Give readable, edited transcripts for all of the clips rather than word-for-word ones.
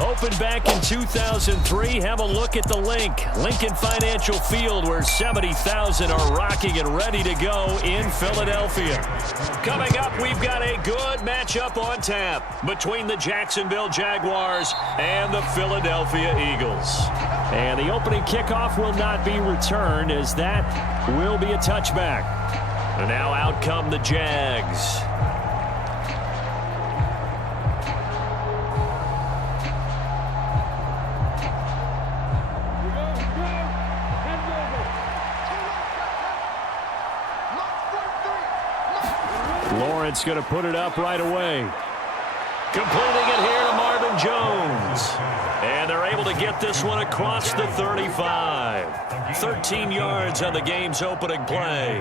Opened back in 2003, have a look at the Lincoln Financial Field, where 70,000 are rocking and ready to go in Philadelphia. Coming up, we've got a good matchup on tap between the Jacksonville Jaguars and the Philadelphia Eagles. And the opening kickoff will not be returned, as that will be a touchback. And now out come the Jags. Lawrence going to put it up right away. Completing it here to Marvin Jones. And they're able to get this one across the 35. 13 yards on the game's opening play.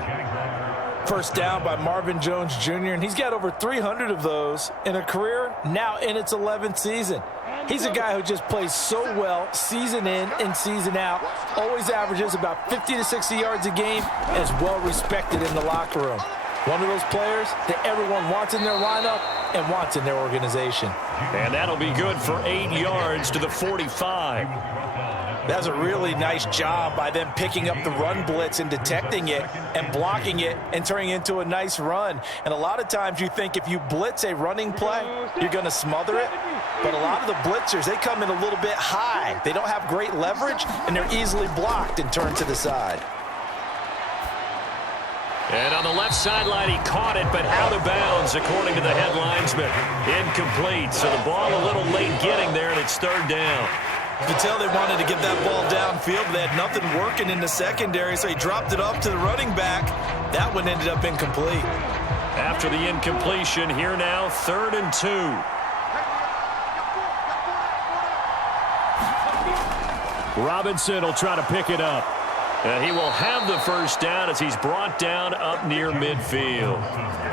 First down by Marvin Jones Jr., and he's got over 300 of those in a career now in its 11th season. He's a guy who just plays so well season in and season out, always averages about 50 to 60 yards a game, and is well respected in the locker room. One of those players that everyone wants in their lineup and wants in their organization. And that'll be good for 8 yards to the 45. That's a really nice job by them picking up the run blitz and detecting it and blocking it and turning it into a nice run. And a lot of times you think if you blitz a running play, you're going to smother it. But a lot of the blitzers, they come in a little bit high. They don't have great leverage, and they're easily blocked and turned to the side. And on the left sideline, he caught it, but out of bounds, according to the head linesman. Incomplete, so the ball a little late getting there, and it's third down. You could tell they wanted to get that ball downfield, but they had nothing working in the secondary, so he dropped it off to the running back. That one ended up incomplete. After the incompletion, here now, 3rd and 2. Robinson will try to pick it up. And he will have the first down as he's brought down up near midfield.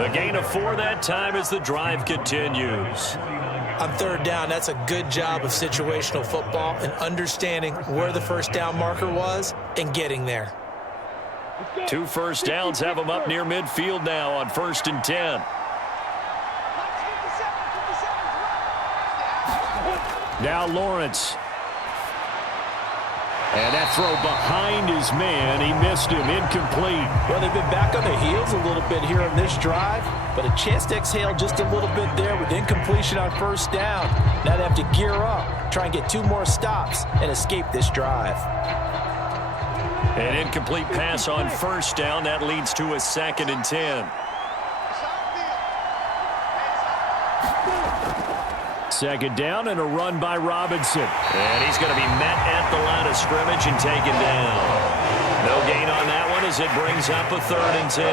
A gain of 4 that time as the drive continues. On 3rd down, that's a good job of situational football and understanding where the first down marker was and getting there. 2 first downs have him up near midfield now on 1st and 10. Now Lawrence. And that throw behind his man, he missed him, incomplete. Well, they've been back on their heels a little bit here on this drive, but a chance to exhale just a little bit there with incompletion on first down. Now they have to gear up, try and get 2 more stops and escape this drive. An incomplete pass on first down, that leads to a 2nd and 10. 2nd down and a run by Robinson. And he's going to be met at the line of scrimmage and taken down. No gain on that one as it brings up a 3rd and 10.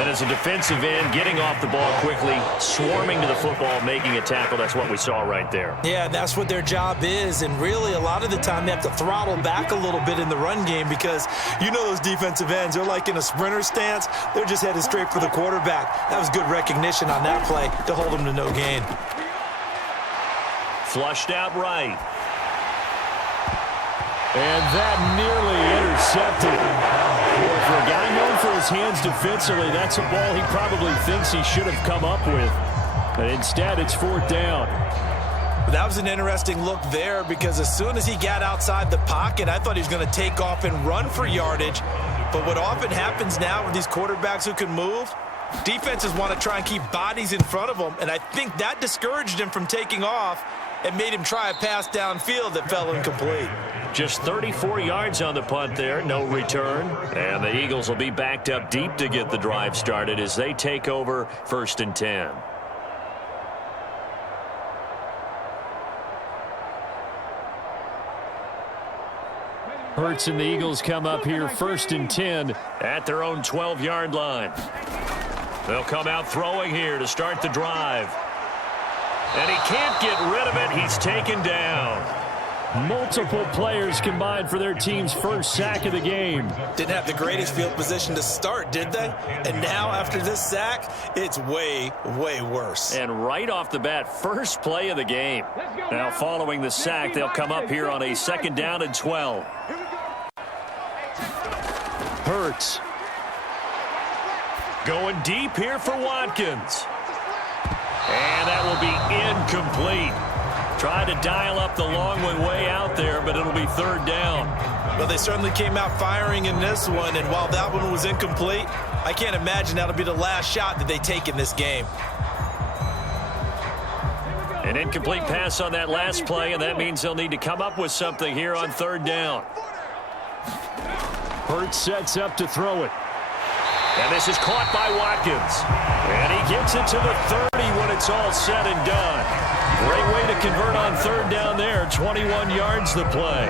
And as a defensive end, getting off the ball quickly, swarming to the football, making a tackle. That's what we saw right there. Yeah, that's what their job is. And really, a lot of the time, they have to throttle back a little bit in the run game because you know those defensive ends, they're like in a sprinter stance. They're just headed straight for the quarterback. That was good recognition on that play to hold them to no gain. Flushed out right. And that nearly intercepted. Boy, for a guy known for his hands defensively, that's a ball he probably thinks he should have come up with. But instead, it's 4th down. That was an interesting look there because as soon as he got outside the pocket, I thought he was going to take off and run for yardage. But what often happens now with these quarterbacks who can move, defenses want to try and keep bodies in front of them, and I think that discouraged him from taking off and made him try a pass downfield that fell incomplete. Just 34 yards on the punt there, no return. And the Eagles will be backed up deep to get the drive started as they take over 1st and 10. Hurts and the Eagles come up here 1st and 10 at their own 12-yard line. They'll come out throwing here to start the drive. And he can't get rid of it. He's taken down. Multiple players combined for their team's first sack of the game. Didn't have the greatest field position to start, did they? And now after this sack, it's way, way worse. And right off the bat, first play of the game. Now following the sack, they'll come up here on a 2nd down and 12. Hurts. Going deep here for Watkins. And that will be incomplete. Try to dial up the long one way out there, but it'll be third down. Well, they certainly came out firing in this one, and while that one was incomplete, I can't imagine that'll be the last shot that they take in this game. An incomplete pass on that last play, and that means they'll need to come up with something here on third down. Hurts sets up to throw it. And this is caught by Watkins. And he gets it to the 30 when it's all said and done. Great way to convert on third down there. 21 yards the play.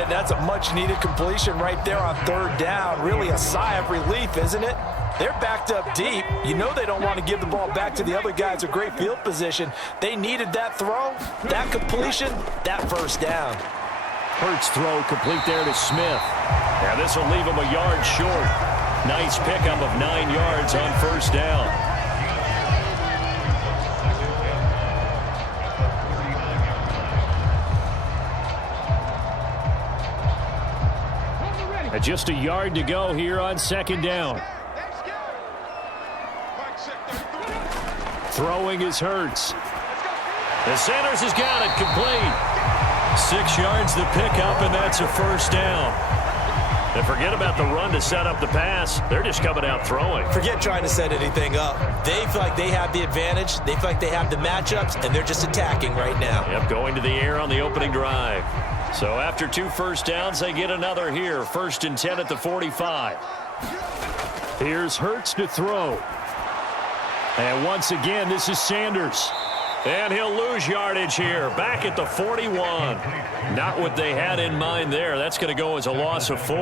And that's a much-needed completion right there on third down. Really a sigh of relief, isn't it? They're backed up deep. You know they don't want to give the ball back to the other guys. A great field position. They needed that throw, that completion, that first down. Hurts throw complete there to Smith. And this will leave him a yard short. Nice pickup of 9 yards on first down. And just a yard to go here on second down. Throwing is Hurts. The Sanders has got it complete. 6 yards the pickup, and that's a first down. And forget about the run to set up the pass. They're just coming out throwing. Forget trying to set anything up. They feel like they have the advantage. They feel like they have the matchups, and they're just attacking right now. Yep, going to the air on the opening drive. So after 2 first downs, they get another here. 1st and 10 at the 45. Here's Hurts to throw. And once again, this is Sanders. And he'll lose yardage here, back at the 41. Not what they had in mind there. That's going to go as a loss of 4.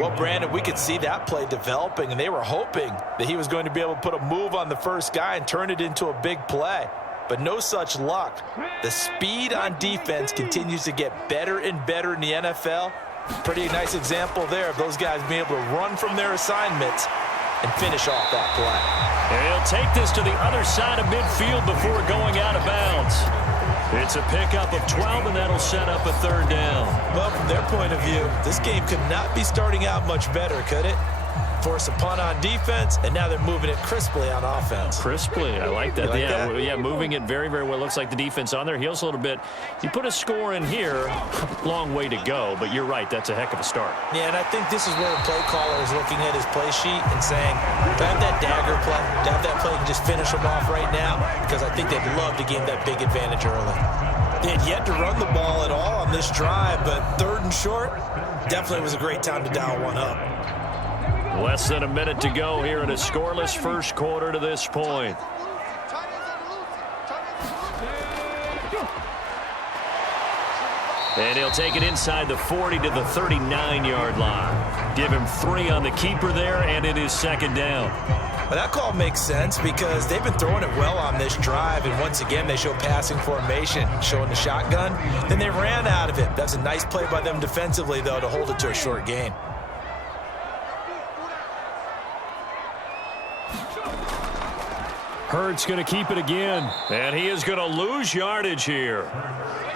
Well, Brandon, we could see that play developing, and they were hoping that he was going to be able to put a move on the first guy and turn it into a big play. But no such luck. The speed on defense continues to get better and better in the NFL. Pretty nice example there of those guys being able to run from their assignments and finish off that play. And he'll take this to the other side of midfield before going out of bounds. It's a pickup of 12, and that'll set up a third down. Well, from their point of view, this game could not be starting out much better, could it? Force a punt on defense, and now they're moving it crisply on offense. Crisply, I like that. Yeah, moving it very, very well. Looks like the defense on their heels a little bit. You put a score in here, long way to go, but you're right, that's a heck of a start. Yeah, and I think this is where the play caller is looking at his play sheet and saying, do I have that dagger play? Do I have that play and just finish them off right now? Because I think they'd love to gain that big advantage early. They had yet to run the ball at all on this drive, but 3rd and short, definitely was a great time to dial one up. Less than a minute to go here in a scoreless first quarter to this point. And he'll take it inside the 40 to the 39-yard line. Give him 3 on the keeper there, and it is second down. Well, that call makes sense because they've been throwing it well on this drive, and once again they show passing formation, showing the shotgun. Then they ran out of it. That's a nice play by them defensively, though, to hold it to a short gain. Hurts going to keep it again, and he is going to lose yardage here.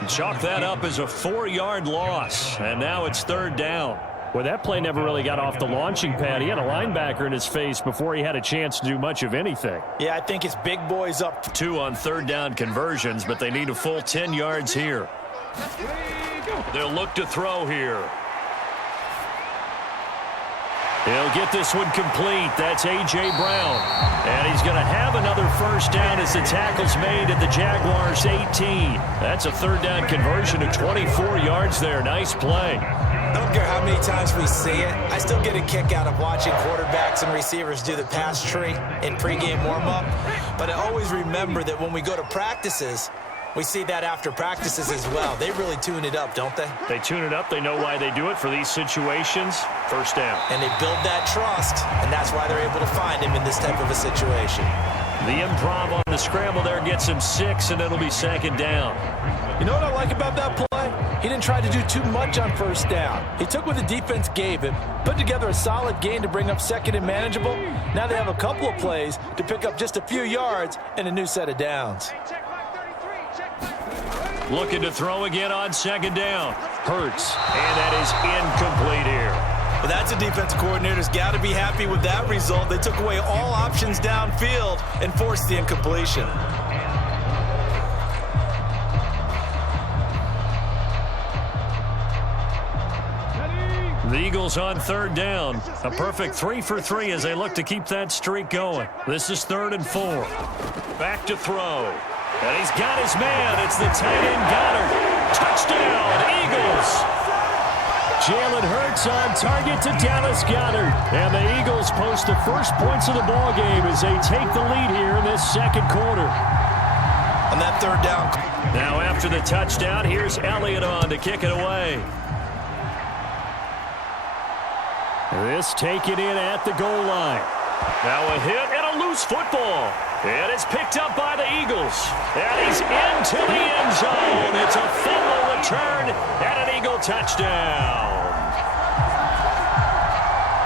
Chalk that up as a 4-yard loss, and now it's third down. Well, that play never really got off the launching pad. He had a linebacker in his face before he had a chance to do much of anything. Yeah, I think it's big boys up. 2 on third down conversions, but they need a full 10 yards here. They'll look to throw here. He'll get this one complete. That's A.J. Brown. And he's going to have another first down as the tackle's made at the Jaguars 18. That's a third down conversion of 24 yards there. Nice play. I don't care how many times we see it. I still get a kick out of watching quarterbacks and receivers do the pass tree in pregame warm-up. But I always remember that when we go to practices, we see that after practices as well. They really tune it up, don't they? They tune it up. They know why they do it for these situations. First down. And they build that trust, and that's why they're able to find him in this type of a situation. The improv on the scramble there gets him 6, and it'll be second down. You know what I like about that play? He didn't try to do too much on first down. He took what the defense gave him, put together a solid gain to bring up second and manageable. Now they have a couple of plays to pick up just a few yards and a new set of downs. Looking to throw again on second down. Hurts, and that is incomplete here. Well, that's a defensive coordinator's got to be happy with that result. They took away all options downfield and forced the incompletion. The Eagles on third down. A perfect 3 for 3 as they look to keep that streak going. This is 3rd and 4. Back to throw. And he's got his man. It's the tight end Goddard. Touchdown, Eagles. Jalen Hurts on target to Dallas Goedert. And the Eagles post the first points of the ball game as they take the lead here in this second quarter. On that third down. Now after the touchdown, here's Elliott on to kick it away. This taken in at the goal line. Now a hit and a loose football. And it's picked up by the Eagles. And he's into the end zone. It's a fumble return and an Eagle touchdown.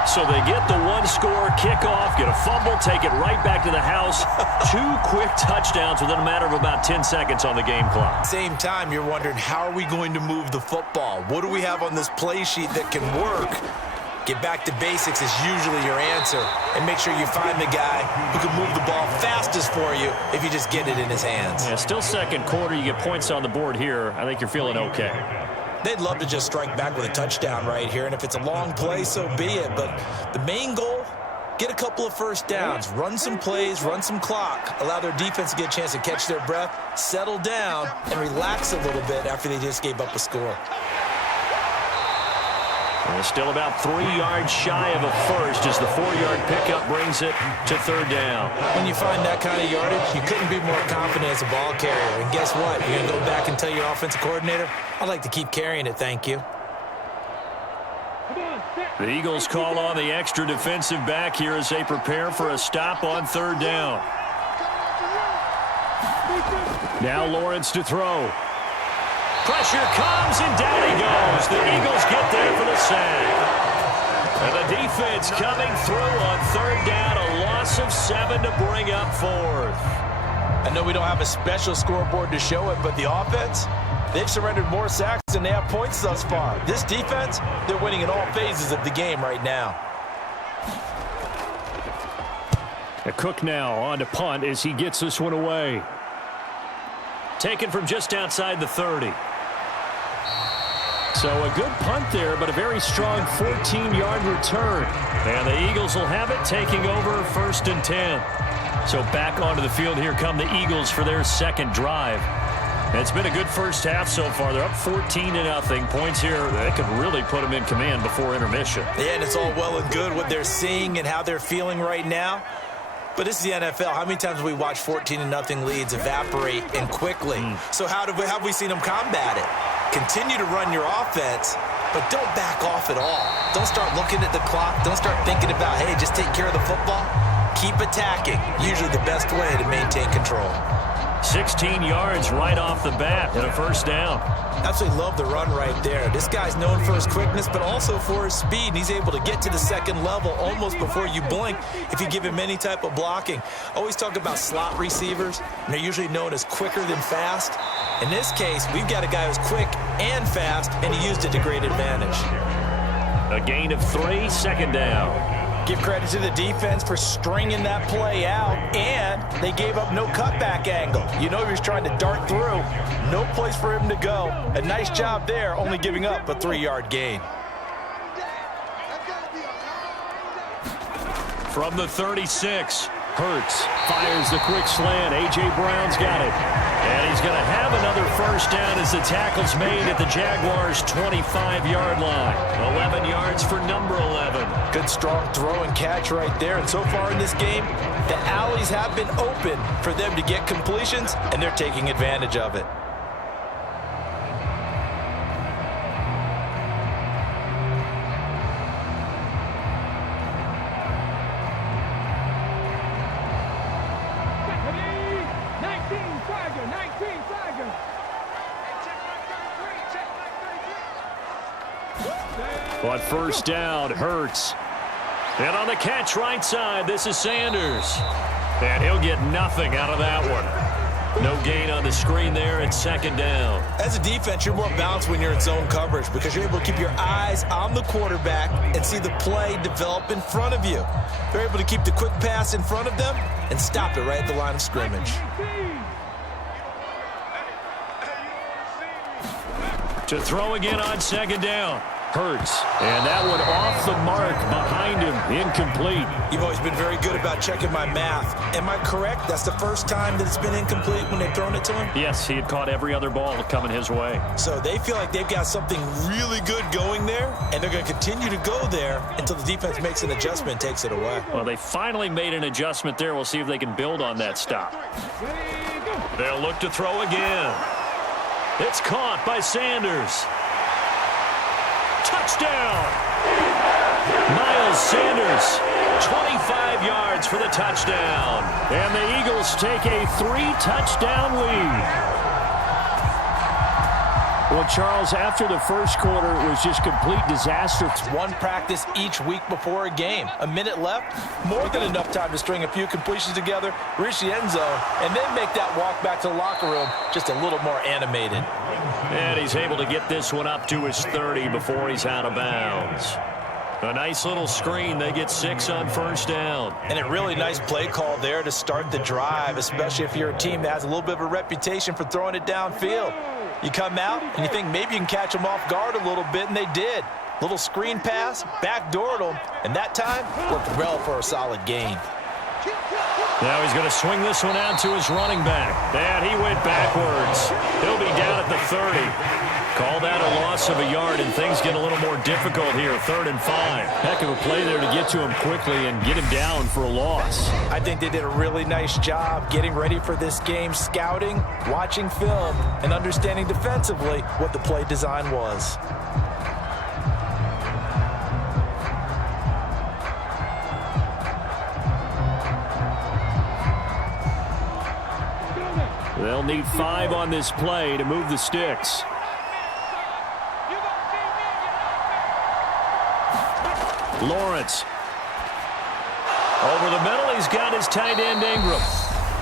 So they get the one-score kickoff, get a fumble, take it right back to the house. 2 quick touchdowns within a matter of about 10 seconds on the game clock. Same time, you're wondering, how are we going to move the football? What do we have on this play sheet that can work? Get back to basics is usually your answer. And make sure you find the guy who can move the ball fastest for you if you just get it in his hands. Yeah, still second quarter. You get points on the board here. I think you're feeling okay. They'd love to just strike back with a touchdown right here. And if it's a long play, so be it. But the main goal, get a couple of first downs. Run some plays, run some clock. Allow their defense to get a chance to catch their breath, settle down, and relax a little bit after they just gave up a score. Well, still about 3 yards shy of a first as the 4-yard pickup brings it to third down. When you find that kind of yardage, you couldn't be more confident as a ball carrier. And guess what? You're going to go back and tell your offensive coordinator, I'd like to keep carrying it, thank you. The Eagles call on the extra defensive back here as they prepare for a stop on third down. Now Lawrence to throw. Pressure comes, and down he goes. The Eagles get there for the sack. And the defense coming through on third down. A loss of 7 to bring up 4th. I know we don't have a special scoreboard to show it, but the offense, they've surrendered more sacks than they have points thus far. This defense, they're winning in all phases of the game right now. A Cook now on to punt as he gets this one away. Taken from just outside the 30. So a good punt there, but a very strong 14-yard return. And the Eagles will have it, taking over 1st and 10. So back onto the field here come the Eagles for their second drive. And it's been a good first half so far. They're up 14-0. Points here, they could really put them in command before intermission. Yeah, and it's all well and good what they're seeing and how they're feeling right now. But this is the NFL. How many times have we watched 14-0 leads evaporate and quickly? So how have we seen them combat it? Continue to run your offense, but don't back off at all. Don't start looking at the clock. Don't start thinking about, hey, just take care of the football. Keep attacking. Usually the best way to maintain control. 16 yards right off the bat and a first down. Absolutely love the run right there. This guy's known for his quickness, but also for his speed. And he's able to get to the second level almost before you blink if you give him any type of blocking. Always talk about slot receivers, and they're usually known as quicker than fast. In this case, we've got a guy who's quick and fast, and he used it to great advantage. A gain of 3, second down. Give credit to the defense for stringing that play out, and they gave up no cutback angle. You know he was trying to dart through. No place for him to go. A nice job there, only giving up a 3-yard gain. From the 36, Hurts fires the quick slant. A.J. Brown's got it. And he's going to have another first down as the tackle's made at the Jaguars' 25-yard line. 11 yards for number 11. Good strong throw and catch right there. And so far in this game, the alleys have been open for them to get completions, and they're taking advantage of it. But first down, Hurts. And on the catch right side, this is Sanders. And he'll get nothing out of that one. No gain on the screen there at second down. As a defense, you're more balanced when you're in zone coverage because you're able to keep your eyes on the quarterback and see the play develop in front of you. They're able to keep the quick pass in front of them and stop it right at the line of scrimmage. To throw again on second down. Hurts, and that one off the mark behind him, incomplete. You've always been very good about checking my math. Am I correct? That's the first time that it's been incomplete when they've thrown it to him? Yes, he had caught every other ball coming his way. So they feel like they've got something really good going there, and they're going to continue to go there until the defense makes an adjustment and takes it away. Well, they finally made an adjustment there. We'll see if they can build on that stop. They'll look to throw again. It's caught by Sanders. Touchdown! Miles Sanders, 25 yards for the touchdown. And the Eagles take a 3-touchdown lead. Well, Charles, after the first quarter, it was just complete disaster. It's one practice each week before a game. A minute left, more than enough time to string a few completions together, reach the end zone, and then make that walk back to the locker room just a little more animated. And he's able to get this one up to his 30 before he's out of bounds. A nice little screen. They get 6 on first down. And a really nice play call there to start the drive, especially if you're a team that has a little bit of a reputation for throwing it downfield. You come out and you think maybe you can catch them off guard a little bit, and they did. Little screen pass, backdoored them, and that time worked well for a solid gain. Now he's going to swing this one out to his running back. And he went backwards. He'll be down at the 30. Call that a loss of a yard, and things get a little more difficult here. 3rd and 5. Heck of a play there to get to him quickly and get him down for a loss. I think they did a really nice job getting ready for this game, scouting, watching film, and understanding defensively what the play design was. They'll need 5 on this play to move the sticks. Lawrence. Over the middle, he's got his tight end Ingram.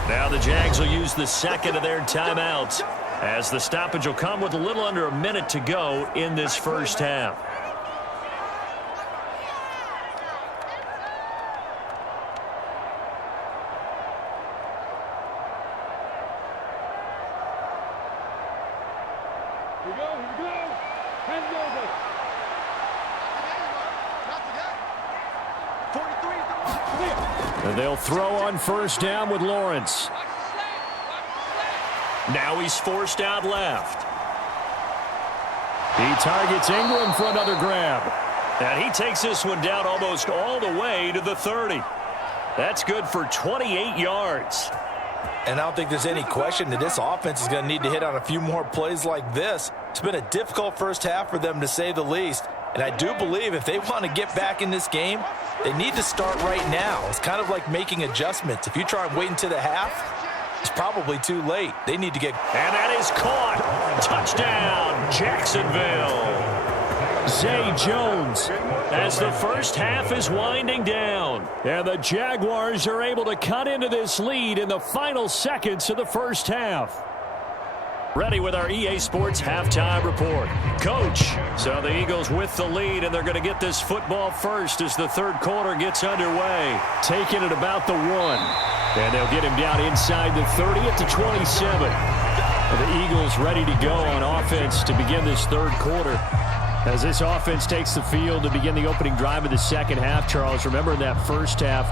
Now the Jags will use the second of their timeouts, as the stoppage will come with a little under a minute to go in this first half. And they'll throw on first down with Lawrence. Now he's forced out left. He targets Ingram for another grab. And he takes this one down almost all the way to the 30. That's good for 28 yards. And I don't think there's any question that this offense is going to need to hit on a few more plays like this. It's been a difficult first half for them, to say the least. And I do believe if they want to get back in this game, they need to start right now. It's kind of like making adjustments. If you try and wait until the half, it's probably too late. They need to get... And that is caught. Touchdown, Jacksonville. Zay Jones, as the first half is winding down. And the Jaguars are able to cut into this lead in the final seconds of the first half. Ready with our EA Sports halftime report. Coach, so the Eagles with the lead, and they're going to get this football first as the third quarter gets underway. Taking it about the 1. And they'll get him down inside the 30 at the 27. The Eagles ready to go on offense to begin this third quarter. As this offense takes the field to begin the opening drive of the second half, Charles, remember in that first half,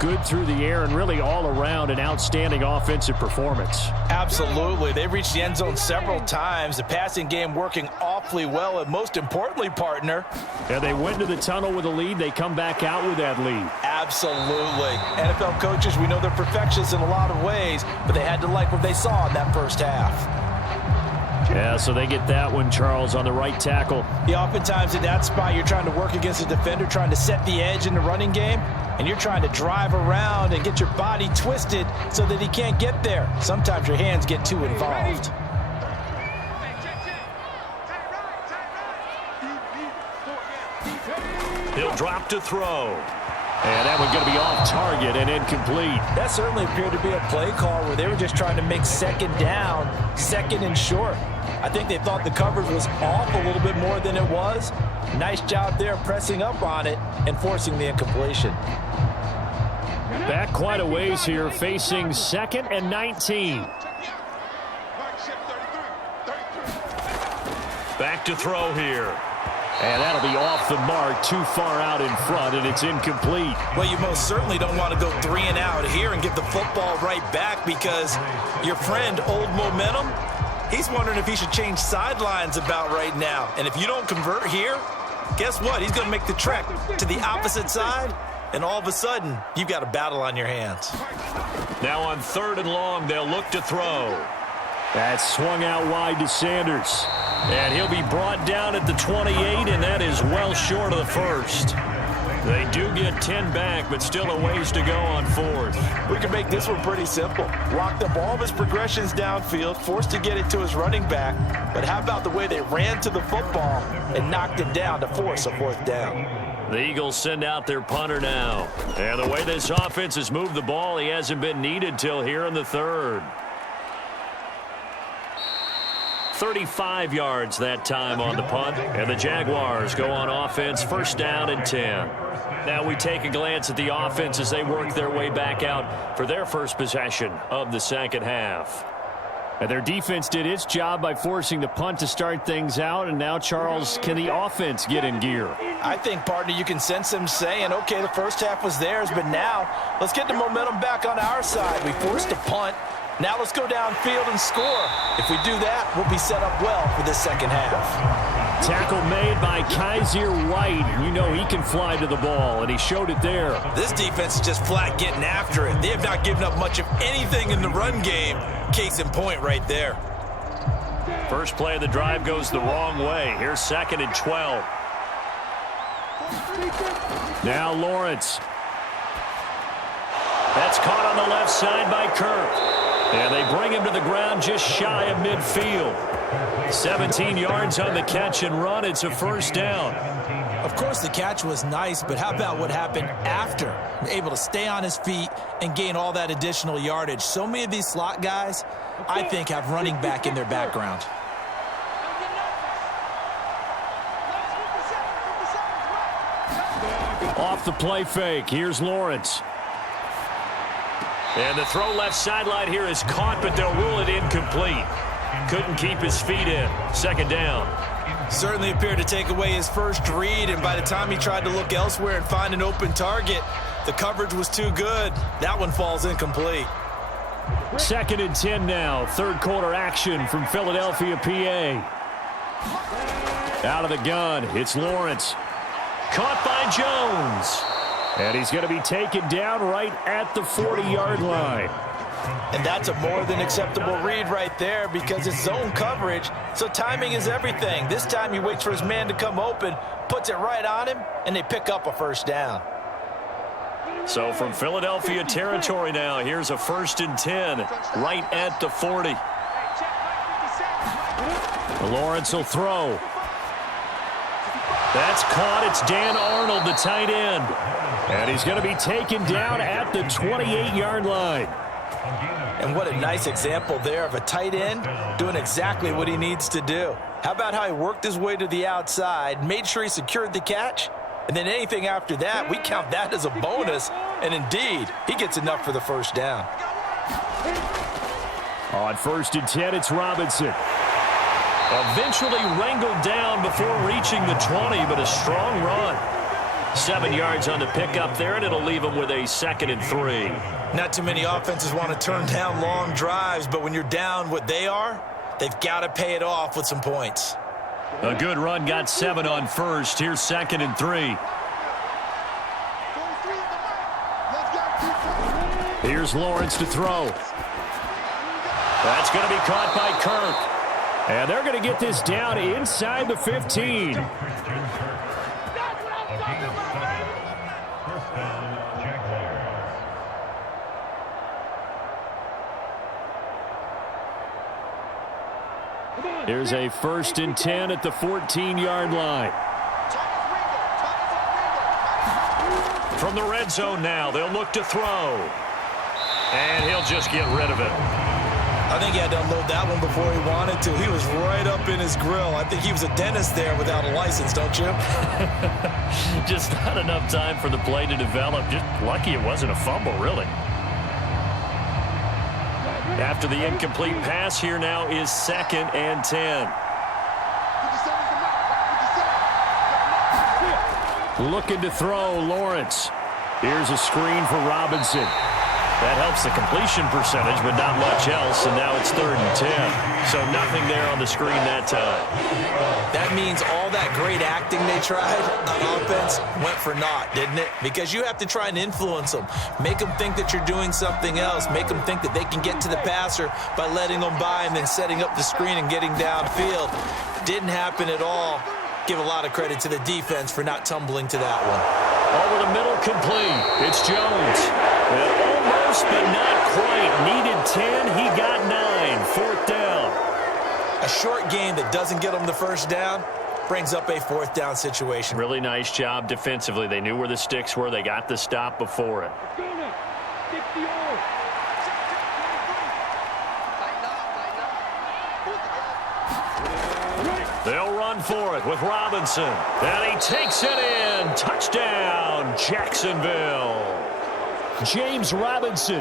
good through the air and really all around an outstanding offensive performance. Absolutely. They reached the end zone several times. The passing game working awfully well, and most importantly, partner. Yeah, they went to the tunnel with a lead. They come back out with that lead. Absolutely. NFL coaches, we know they're perfectionists in a lot of ways, but they had to like what they saw in that first half. Yeah, so they get that one, Charles, on the right tackle. Yeah, oftentimes in that spot, you're trying to work against a defender, trying to set the edge in the running game, and you're trying to drive around and get your body twisted so that he can't get there. Sometimes your hands get too involved. He'll drop to throw. And that one's going to be off target and incomplete. That certainly appeared to be a play call where they were just trying to make second down, second and short. I think they thought the coverage was off a little bit more than it was. Nice job there pressing up on it and forcing the incompletion. Back quite a ways here, facing 2nd and 19. Back to throw here. And that'll be off the mark, too far out in front, and it's incomplete. Well, you most certainly don't want to go 3 and out here and give the football right back, because your friend, Old Momentum, he's wondering if he should change sidelines about right now. And if you don't convert here, guess what? He's going to make the trek to the opposite side, and all of a sudden, you've got a battle on your hands. Now on 3rd and long, they'll look to throw. That's swung out wide to Sanders. And he'll be brought down at the 28, and that is well short of the first. They do get 10 back, but still a ways to go on 4th. We can make this one pretty simple. Locked up all of his progressions downfield, forced to get it to his running back. But how about the way they ran to the football and knocked him down to force a 4th down? The Eagles send out their punter now. And the way this offense has moved the ball, he hasn't been needed till here in the 3rd. 35 yards that time on the punt, and the Jaguars go on offense, 1st down and 10. Now we take a glance at the offense as they work their way back out for their first possession of the 2nd half. And their defense did its job by forcing the punt to start things out, and now, Charles, can the offense get in gear? I think, partner, you can sense them saying, okay, the first half was theirs, but now let's get the momentum back on our side. We forced a punt. Now let's go downfield and score. If we do that, we'll be set up well for this 2nd half. Tackle made by Kaiser White. You know he can fly to the ball, and he showed it there. This defense is just flat getting after it. They have not given up much of anything in the run game. Case in point right there. First play of the drive goes the wrong way. Here's 2nd and 12. Now Lawrence. That's caught on the left side by Kirk. And they bring him to the ground just shy of midfield. 17 yards on the catch and run. It's a 1st down. Of course, the catch was nice, but how about what happened after? Able to stay on his feet and gain all that additional yardage. So many of these slot guys, I think, have running back in their background. Off the play fake. Here's Lawrence. And the throw left sideline here is caught, but they'll rule it incomplete. Couldn't keep his feet in. 2nd down. Certainly appeared to take away his first read, and by the time he tried to look elsewhere and find an open target, the coverage was too good. That one falls incomplete. 2nd and 10 now. 3rd quarter action from Philadelphia, PA. Out of the gun, it's Lawrence. Caught by Jones. And he's going to be taken down right at the 40-yard line. And that's a more than acceptable read right there, because it's zone coverage, so timing is everything. This time he waits for his man to come open, puts it right on him, and they pick up a 1st down. So from Philadelphia territory now, here's a 1st and 10 right at the 40. Lawrence will throw. That's caught. It's Dan Arnold, the tight end. And he's going to be taken down at the 28-yard line. And what a nice example there of a tight end doing exactly what he needs to do. How about how he worked his way to the outside, made sure he secured the catch, and then anything after that, we count that as a bonus. And indeed, he gets enough for the 1st down. On 1st and 10, it's Robinson. Eventually wrangled down before reaching the 20, but a strong run. 7 yards on the pickup there, and it'll leave him with a 2nd and 3. Not too many offenses want to turn down long drives, but when you're down what they are, they've got to pay it off with some points. A good run, got 7 on 1st. Here's 2nd and 3. Here's Lawrence to throw. That's going to be caught by Kirk. And they're going to get this down inside the 15. Here's a 1st and 10 at the 14-yard line. From the red zone now, they'll look to throw. And he'll just get rid of it. I think he had to unload that one before he wanted to. He was right up in his grill. I think he was a dentist there without a license, don't you? Just not enough time for the play to develop. Just lucky it wasn't a fumble, really. After the incomplete pass, here now is 2nd and 10. Looking to throw, Lawrence. Here's a screen for Robinson. That helps the completion percentage, but not much else, and now it's 3rd and 10. So nothing there on the screen that time. That means all that great acting they tried on offense went for naught, didn't it? Because you have to try and influence them. Make them think that you're doing something else. Make them think that they can get to the passer by letting them by and then setting up the screen and getting downfield. Didn't happen at all. Give a lot of credit to the defense for not tumbling to that one. Over the middle, complete. It's Jones. And almost, but not quite. Needed 10. He got 9. 4th down. A short game that doesn't get them the first down brings up a 4th down situation. Really nice job defensively. They knew where the sticks were. They got the stop before it. They'll run for it with Robinson. And he takes it in. Touchdown, Jacksonville. James Robinson,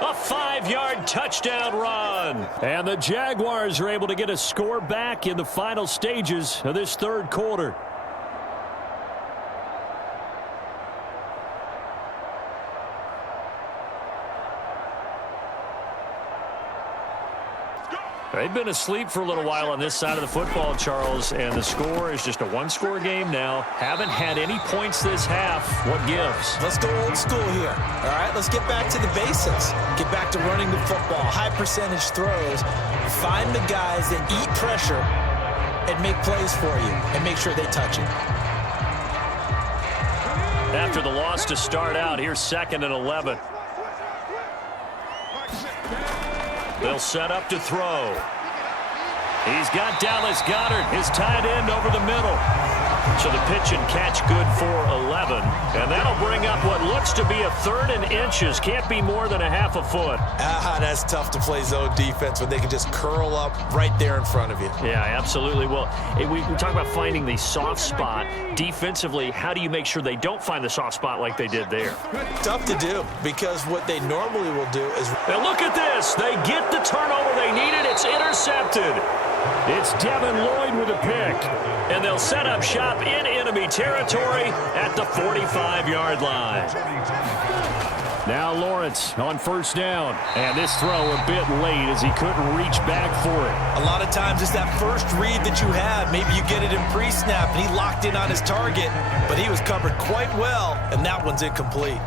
a 5-yard touchdown run. And the Jaguars are able to get a score back in the final stages of this 3rd quarter. They've been asleep for a little while on this side of the football, Charles, and the score is just a 1-score game now. Haven't had any points this half. What gives? Let's go old school here. All right, let's get back to the basics. Get back to running the football, high percentage throws. Find the guys that eat pressure and make plays for you and make sure they touch it. After the loss to start out, here's 2nd and 11. They'll set up to throw. He's got Dallas Goedert, his tight end, over the middle. So the pitch and catch good for 11. And that'll bring up what looks to be a 3rd and inches. Can't be more than a half a foot. That's tough to play zone defense when they can just curl up right there in front of you. Yeah, absolutely. Well, we talk about finding the soft spot. Defensively, how do you make sure they don't find the soft spot like they did there? Tough to do, because what they normally will do is... And look at this. They get the turnover they needed. It's intercepted. It's Devin Lloyd with a pick. And they'll set up shop in enemy territory at the 45-yard line. Now Lawrence on 1st down. And this throw a bit late as he couldn't reach back for it. A lot of times it's that first read that you have. Maybe you get it in pre-snap and he locked in on his target, but he was covered quite well, and that one's incomplete.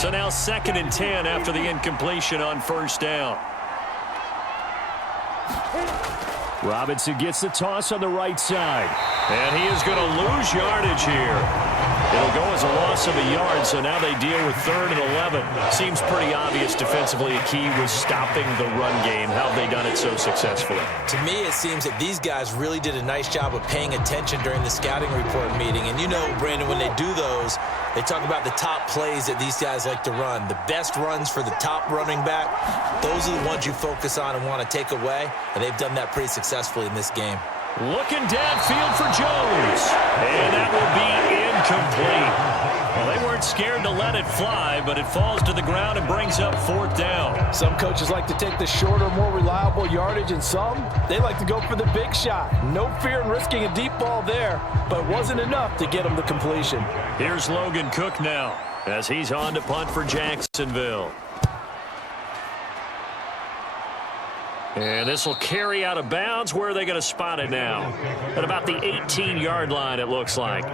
So now 2nd and 10 after the incompletion on 1st down. Robinson gets the toss on the right side. And he is going to lose yardage here. It'll go as a loss of a yard, so now they deal with 3rd and 11. Seems pretty obvious defensively. A key was stopping the run game. How have they done it so successfully? To me, it seems that these guys really did a nice job of paying attention during the scouting report meeting. And you know, Brandon, when they do those, they talk about the top plays that these guys like to run. The best runs for the top running back, those are the ones you focus on and want to take away. And they've done that pretty successfully in this game. Looking downfield for Jones. And that will be incomplete. Well, they weren't scared to let it fly, but it falls to the ground and brings up 4th down. Some coaches like to take the shorter, more reliable yardage, and some, they like to go for the big shot. No fear in risking a deep ball there, but it wasn't enough to get them the completion. Here's Logan Cook now as he's on to punt for Jacksonville. And this will carry out of bounds. Where are they going to spot it now? At about the 18-yard line, it looks like.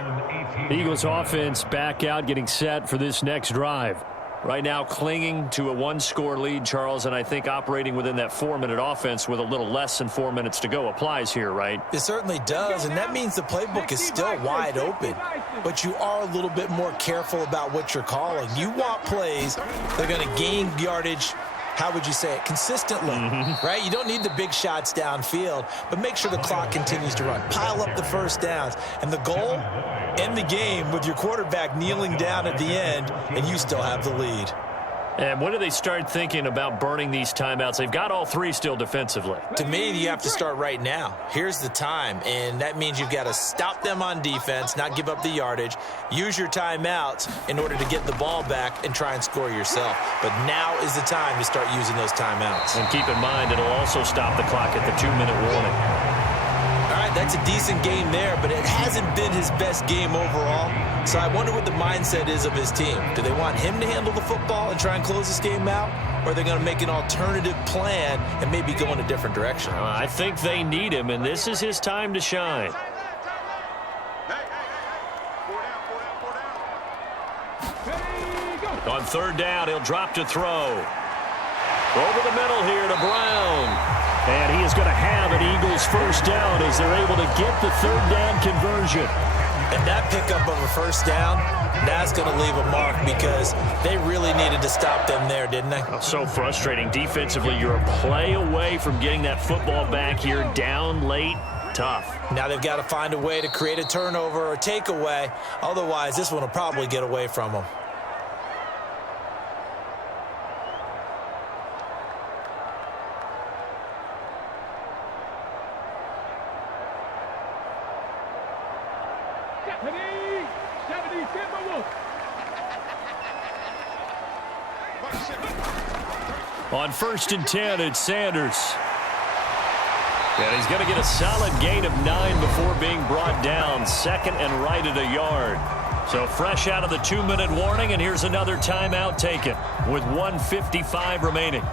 The Eagles offense back out, getting set for this next drive. Right now clinging to a 1-score lead, Charles, and I think operating within that 4-minute offense with a little less than 4 minutes to go applies here, right? It certainly does, and that means the playbook is still wide open. But you are a little bit more careful about what you're calling. You want plays that are going to gain yardage, how would you say it, consistently, right? You don't need the big shots downfield, but make sure the clock continues to run. Pile up the first downs. And the goal, end the game with your quarterback kneeling down at the end, and you still have the lead. And when do they start thinking about burning these timeouts? They've got all 3 still defensively. To me, you have to start right now. Here's the time, and that means you've got to stop them on defense, not give up the yardage, use your timeouts in order to get the ball back and try and score yourself. But now is the time to start using those timeouts. And keep in mind, it'll also stop the clock at the 2-minute warning. All right, that's a decent game there, but it hasn't been his best game overall. So I wonder what the mindset is of his team. Do they want him to handle the football and try and close this game out? Or are they going to make an alternative plan and maybe go in a different direction? I think they need him, and this is his time to shine. On third down, he'll drop to throw. Over the middle here to Brown. And he is going to have an Eagles first down as they're able to get the third down conversion. And that pickup of a first down, that's going to leave a mark because they really needed to stop them there, didn't they? Oh, so frustrating. Defensively, you're a play away from getting that football back here down late. Tough. Now they've got to find a way to create a turnover or takeaway. Otherwise, this one will probably get away from them. On 1st and 10, it's Sanders. And he's going to get a solid gain of 9 before being brought down. 2nd and right at a yard. So fresh out of the 2-minute warning, and here's another timeout taken with 1:55 remaining.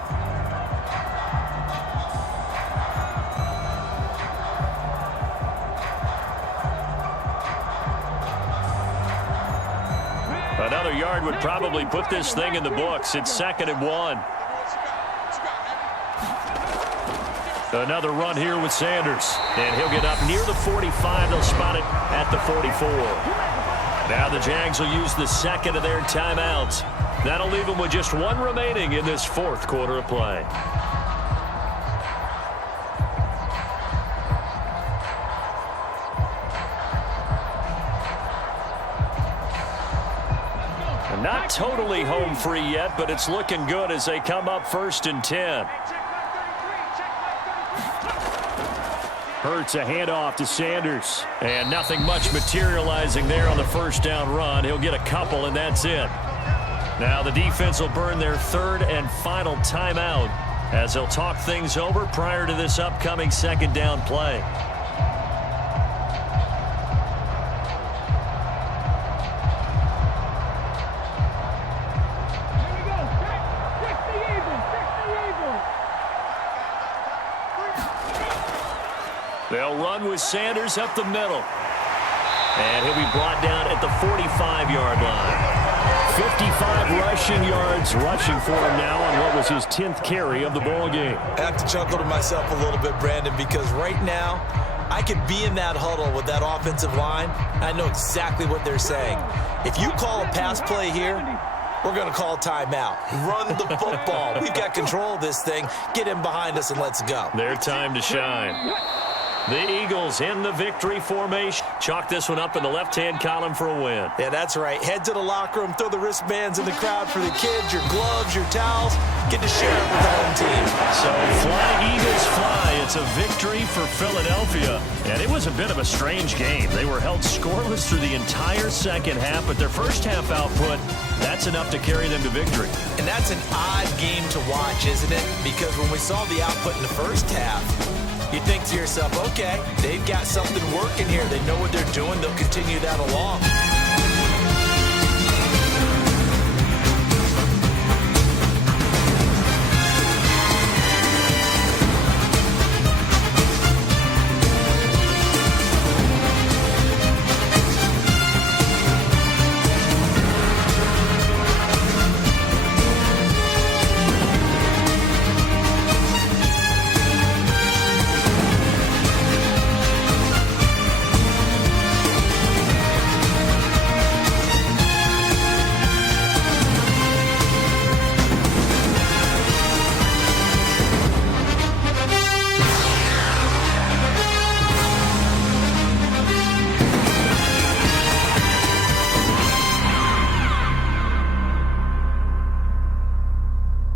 Another yard would probably put this thing in the books. It's 2nd and 1. Another run here with Sanders. And he'll get up near the 45. They'll spot it at the 44. Now the Jags will use the second of their timeouts. That'll leave them with just 1 remaining in this 4th quarter of play. Not totally home free yet, but it's looking good as they come up 1st and 10. Hurts a handoff to Sanders. And nothing much materializing there on the first down run. He'll get a couple, and that's it. Now the defense will burn their 3rd and final timeout as they'll talk things over prior to this upcoming 2nd down play. They'll run with Sanders up the middle. And he'll be brought down at the 45-yard line. 55 rushing yards rushing for him now on what was his 10th carry of the ball game. I have to chuckle to myself a little bit, Brandon, because right now I could be in that huddle with that offensive line. I know exactly what they're saying. If you call a pass play here, we're going to call a timeout. Run the football. We've got control of this thing. Get in behind us and let's go. Their time to shine. The Eagles in the victory formation. Chalk this one up in the left-hand column for a win. Yeah, that's right. Head to the locker room, throw the wristbands in the crowd for the kids, your gloves, your towels. Get to share it with the home team. So fly, Eagles, fly. It's a victory for Philadelphia. And it was a bit of a strange game. They were held scoreless through the entire second half, but their first half output, that's enough to carry them to victory. And that's an odd game to watch, isn't it? Because when we saw the output in the first half, you think to yourself, okay, they've got something working here. They know what they're doing. They'll continue that along.